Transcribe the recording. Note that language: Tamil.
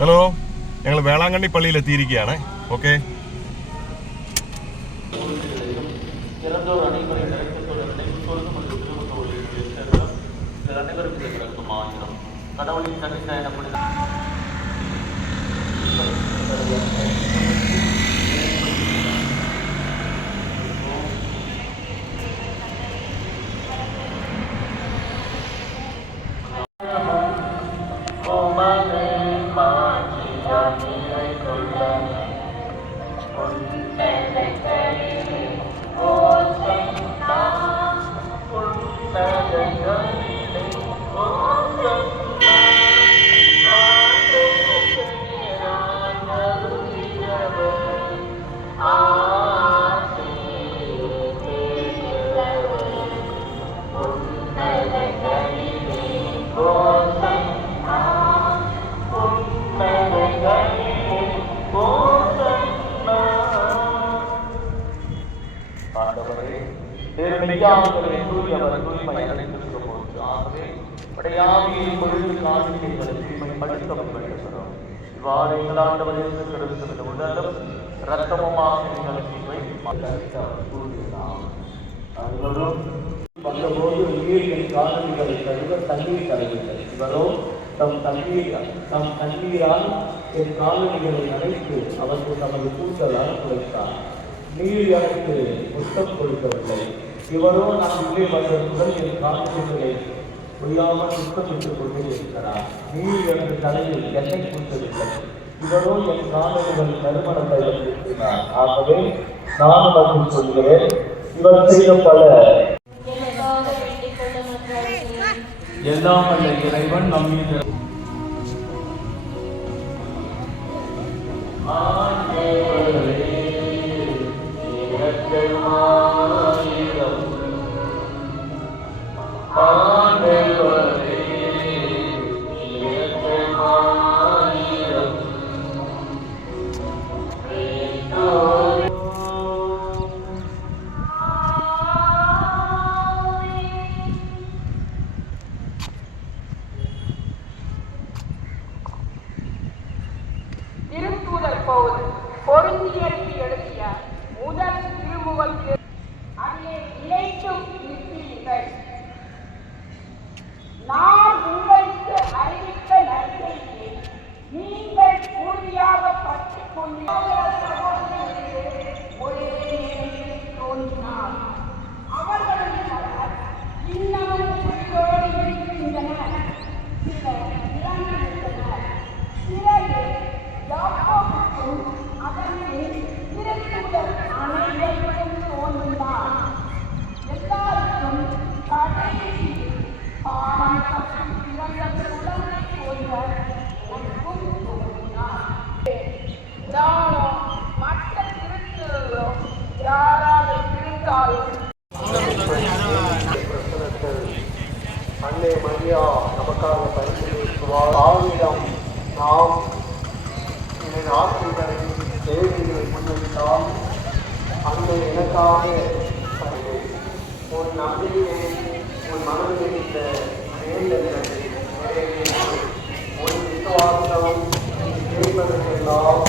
ഹലോ, ഞങ്ങൾ വേളാങ്കണ്ണി പള്ളിയിൽ എത്തിയിരിക്കുകയാണ്. ഓക്കെ, தம் தண்ணீரால் என் காலணிகளை நனைத்து அவருக்கு தமது கூட்டலால் குறைத்தார். நீர் எனக்கு புத்தம் கொடுக்கவில்லை. இவரோ நான் உள்ளே வந்ததுடன் என் காலணிகளை ஒழியாமல் சுத்தமிட்டுக் கொண்டே இருக்கிறார். நீர் எனக்கு தலையில் எண்ணெய் கூட்டவில்லை. இவரோ என் காலணிகள் நறுமணத்தை வைத்திருக்கிறார். ஆகவே நான் மட்டும் சொல்கிறேன், இவர் செய்த பல எல்லாம் அல்ல இறைவன் நம்மீது பொருந்தியற்கு எழுதிய முதல் திருமுகத்து அதிலே இணைக்கும் இருக்கிறீர்கள். நான் உங்களுக்கு அறிவித்த நற்செய்தியை நீங்கள் உறுதியாக பற்றிக் கொண்டீர்கள். ஒரே நேரத்தில் தோன்றினார். அவர்களுடைய பலர் இன்னமும் உயிரோடு இருக்கின்றனர். சிலர் இறந்துவிட்டனர். சிலர் யாக்கோபுக்கும் அதற்கு திருத்தூதர் அனைவருக்கும் தோன்றினார். எல்லாருக்கும் கடைசி பாடம் தப்பி பிறந்த உடம்பை ஒருவர் எனக்கும் தோன்றினார். மற்ற திருத்தூதரும் யாராக இருந்தாலும் அன்னை மரியா நமக்காக பரிந்துரைக்குவார். ஆவிடம் நாம் என் ஆசிரியரை தேவைகளை முன்வைத்தால் அன்னை எனக்காக உன் நம்பிக்கை உன் மனதில் இருந்த வேண்டல்களை உன் விசுவாசம் கேட்பதற்கெல்லாம்